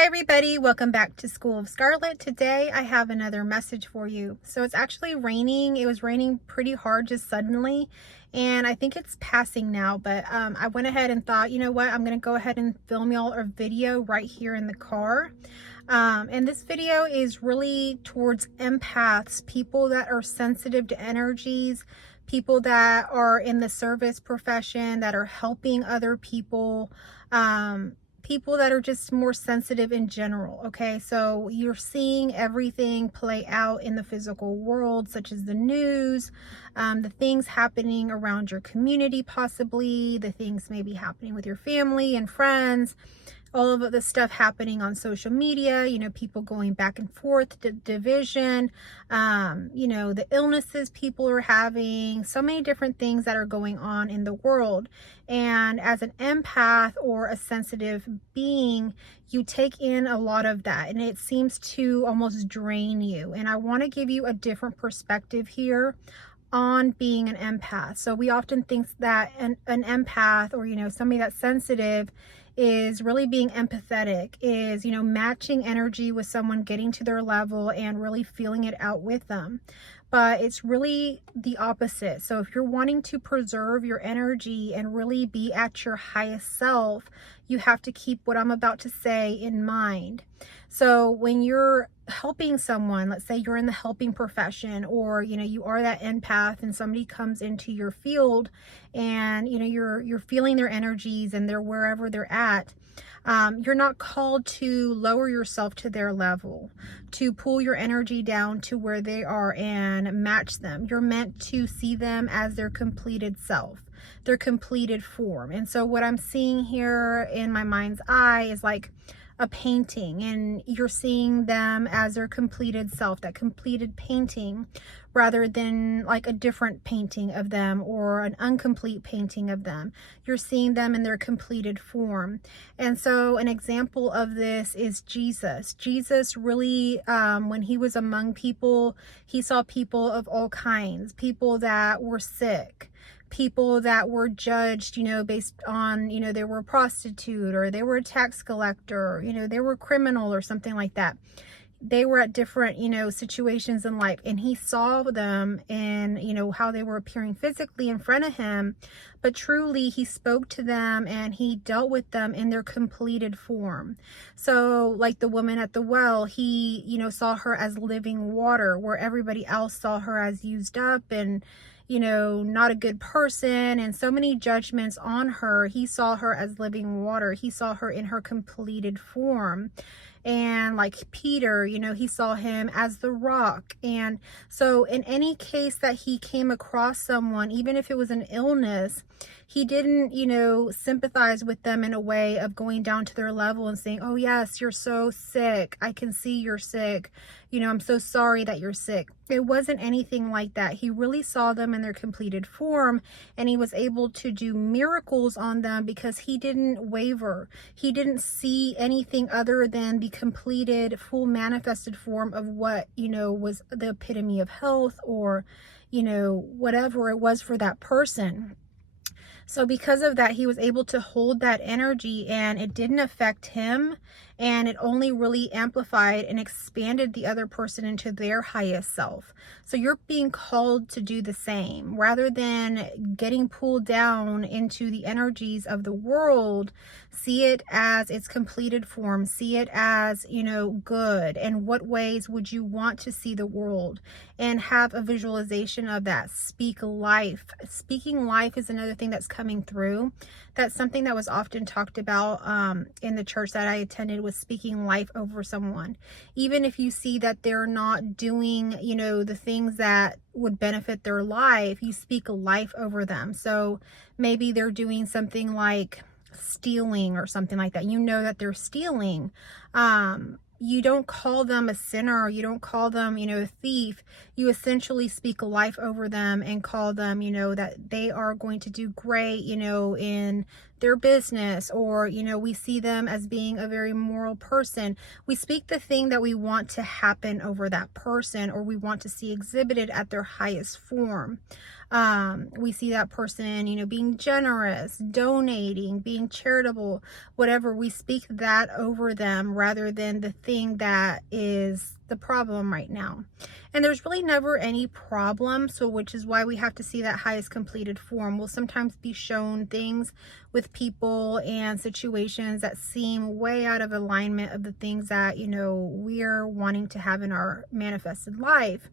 Hi everybody, welcome back to School of Scarlett. Today I have another message for you. So it's actually raining. It was raining pretty hard just suddenly, and I think it's passing now, but I went ahead and thought, you know what, I'm going to go ahead and film y'all a video right here in the car. And this video is really towards empaths, people that are sensitive to energies, people that are in the service profession, that are helping other people, people that are just more sensitive in general. Okay, so you're seeing everything play out in the physical world, such as the news, the things happening around your community, possibly the things maybe happening with your family and friends, all of the stuff happening on social media, you know, people going back and forth, division, you know, the illnesses people are having, so many different things that are going on in the world. And as an empath or a sensitive being, you take in a lot of that, and it seems to almost drain you. And I want to give you a different perspective here on being an empath. So we often think that an empath, or, you know, somebody that's sensitive, is really being empathetic, is, you know, matching energy with someone, getting to their level and really feeling it out with them. But it's really the opposite. So if you're wanting to preserve your energy and really be at your highest self, you have to keep what I'm about to say in mind. So when you're helping someone, let's say you're in the helping profession, or, you know, you are that empath and somebody comes into your field and, you know, you're feeling their energies and they're wherever they're at. You're not called to lower yourself to their level, to pull your energy down to where they are and match them. You're meant to see them as their completed self, their completed form. And so what I'm seeing here in my mind's eye is like a painting, and you're seeing them as their completed self, that completed painting, rather than like a different painting of them or an incomplete painting of them. You're seeing them in their completed form. And so an example of this is Jesus. Jesus really, when he was among people, he saw people of all kinds, people that were sick, people that were judged, you know, based on, you know, they were a prostitute, or they were a tax collector, or, you know, they were a criminal or something like that. They were at different, you know, situations in life, and he saw them and, you know, how they were appearing physically in front of him, but truly he spoke to them and he dealt with them in their completed form. So like the woman at the well, he, you know, saw her as living water, where everybody else saw her as used up and, you know, not a good person, and so many judgments on her. He saw her as living water. He saw her in her completed form. And like Peter, you know, he saw him as the rock. And so in any case that he came across someone, even if it was an illness, he didn't, you know, sympathize with them in a way of going down to their level and saying, oh yes, you're so sick, I can see you're sick, you know, I'm so sorry that you're sick. It wasn't anything like that. He really saw them in their completed form, and he was able to do miracles on them because he didn't waver. He didn't see anything other than the completed, full manifested form of what, you know, was the epitome of health, or, you know, whatever it was for that person. So because of that, he was able to hold that energy, and it didn't affect him, and it only really amplified and expanded the other person into their highest self. So you're being called to do the same. Rather than getting pulled down into the energies of the world, see it as its completed form. See it as, you know, good. And what ways would you want to see the world? And have a visualization of that. Speak life. Speaking life is another thing that's coming through. That's something that was often talked about in the church that I attended, was speaking life over someone. Even if you see that they're not doing, you know, the things that would benefit their life, you speak life over them. So maybe they're doing something like stealing or something like that. You know that they're stealing. You don't call them a sinner. You don't call them, you know, a thief. You essentially speak life over them and call them, you know, that they are going to do great, you know, in their business, or, you know, we see them as being a very moral person. We speak the thing that we want to happen over that person, or we want to see exhibited at their highest form. We see that person, you know, being generous, donating, being charitable, whatever. We speak that over them rather than the thing that is the problem right now. And there's really never any problem, so which is why we have to see that highest completed form. We'll sometimes be shown things with people and situations that seem way out of alignment of the things that, you know, we're wanting to have in our manifested life.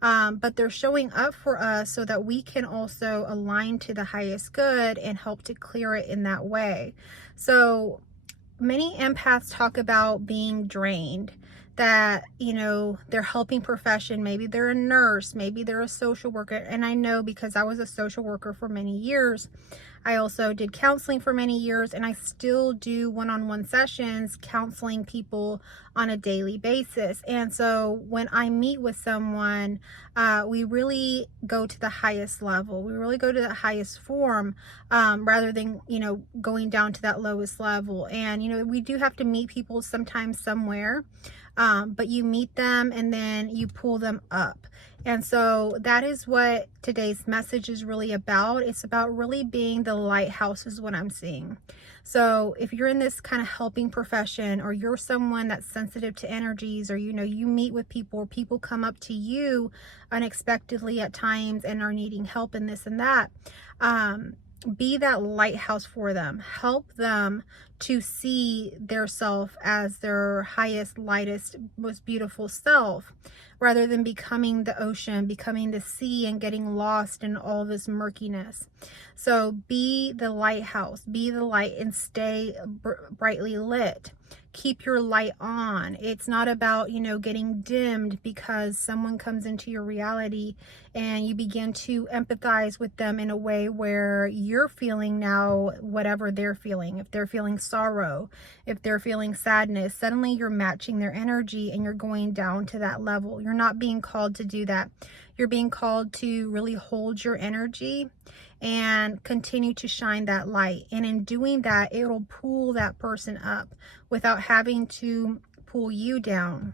But they're showing up for us so that we can also align to the highest good and help to clear it in that way. So many empaths talk about being drained, that, you know, they're helping profession. Maybe they're a nurse, maybe they're a social worker. And I know, because I was a social worker for many years, I also did counseling for many years, and I still do one-on-one sessions counseling people on a daily basis. And so when I meet with someone, we really go to the highest level. We really go to the highest form, rather than, you know, going down to that lowest level. And, you know, we do have to meet people sometimes somewhere, but you meet them and then you pull them up. And so that is what today's message is really about. It's about really being the lighthouse, is what I'm seeing. So if you're in this kind of helping profession, or you're someone that's sensitive to energies, or, you know, you meet with people, or people come up to you unexpectedly at times and are needing help in this and that, be that lighthouse for them. Help them to see their self as their highest, lightest, most beautiful self, rather than becoming the ocean, becoming the sea, and getting lost in all this murkiness. So be the lighthouse, be the light, and stay brightly lit. Keep your light on. It's not about, you know, getting dimmed because someone comes into your reality and you begin to empathize with them in a way where you're feeling now whatever they're feeling. If they're feeling sorrow, if they're feeling sadness, suddenly you're matching their energy and you're going down to that level. You're not being called to do that. You're being called to really hold your energy and continue to shine that light. And in doing that, it'll pull that person up without having to pull you down.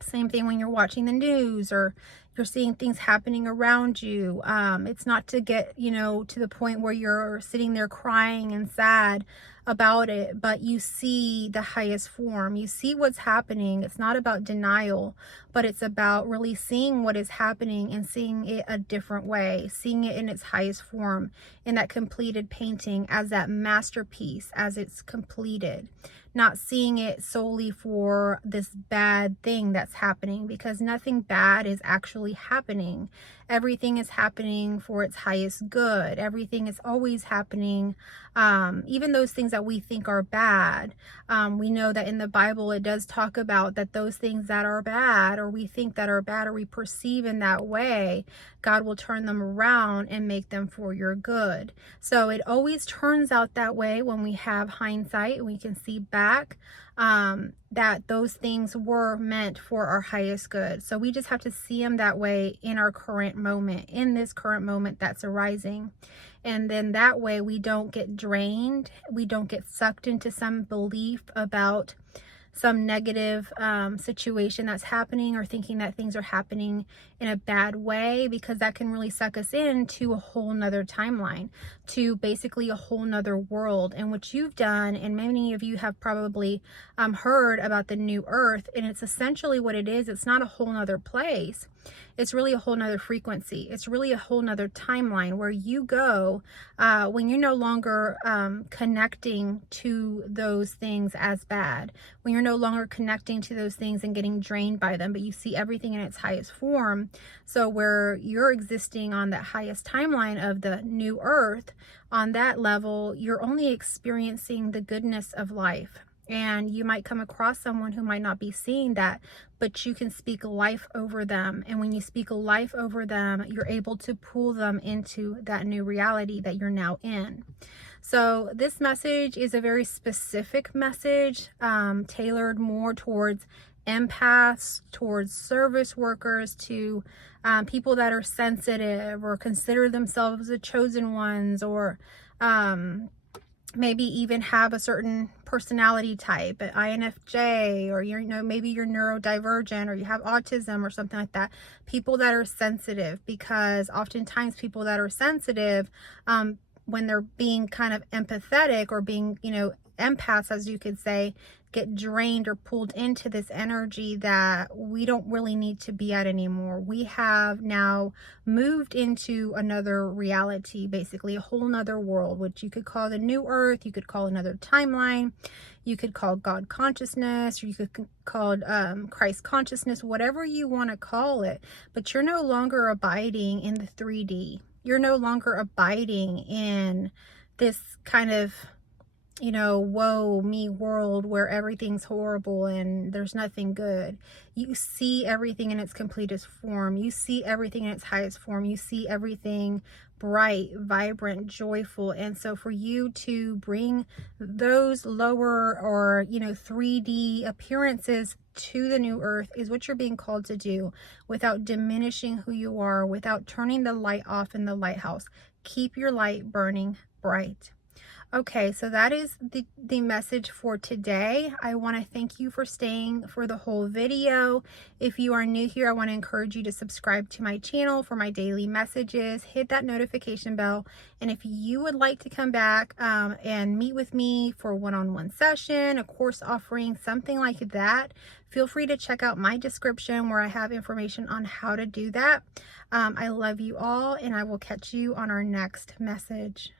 Same thing when you're watching the news, or you're seeing things happening around you. It's not to get, you know, to the point where you're sitting there crying and sad about it, but you see the highest form. You see what's happening. It's not about denial, but it's about really seeing what is happening and seeing it a different way, seeing it in its highest form, in that completed painting, as that masterpiece, as it's completed. Not seeing it solely for this bad thing that's happening, because nothing bad is actually happening. Everything is happening for its highest good. Everything is always happening, even those things that we think are bad. We know that in the Bible it does talk about that those things that are bad, or we think that are bad, or we perceive in that way, God will turn them around and make them for your good. So it always turns out that way when we have hindsight and we can see back, that those things were meant for our highest good. So we just have to see them that way in our current moment, in this current moment that's arising. And then that way we don't get drained. We don't get sucked into some belief about some negative situation that's happening, or thinking that things are happening in a bad way, because that can really suck us into a whole nother timeline, to basically a whole nother world. And what you've done, and many of you have probably heard about the new earth, and it's essentially what it is. It's not a whole nother place. It's really a whole nother frequency. It's really a whole nother timeline where you go when you're no longer connecting to those things as bad, when you're no longer connecting to those things and getting drained by them, but you see everything in its highest form. So where you're existing on that highest timeline of the new earth, on that level, you're only experiencing the goodness of life. And you might come across someone who might not be seeing that, but you can speak life over them. And when you speak life over them, you're able to pull them into that new reality that you're now in. So this message is a very specific message, tailored more towards empaths, towards service workers, to people that are sensitive or consider themselves the chosen ones, or maybe even have a certain personality type, an INFJ, or you're, maybe you're neurodivergent, or you have autism or something like that. People that are sensitive, because oftentimes people that are sensitive, when they're being kind of empathetic or being, empaths, as you could say, get drained or pulled into this energy that we don't really need to be at anymore. We have now moved into another reality, basically a whole nother world, which you could call the new earth, you could call another timeline, you could call God consciousness, or you could call Christ consciousness, whatever you want to call it. But you're no longer abiding in the 3D. You're no longer abiding in this kind of, woe me world where everything's horrible and there's nothing good. You see everything in its completest form. You see everything in its highest form. You see everything bright, vibrant, joyful. And so for you to bring those lower or, 3D appearances to the new earth is what you're being called to do, without diminishing who you are, without turning the light off in the lighthouse. Keep your light burning bright. Okay, so that is the message for today. I want to thank you for staying for the whole video. If you are new here, I want to encourage you to subscribe to my channel for my daily messages. Hit that notification bell. And if you would like to come back and meet with me for a one-on-one session, a course offering, something like that, feel free to check out my description where I have information on how to do that. I love you all, and I will catch you on our next message.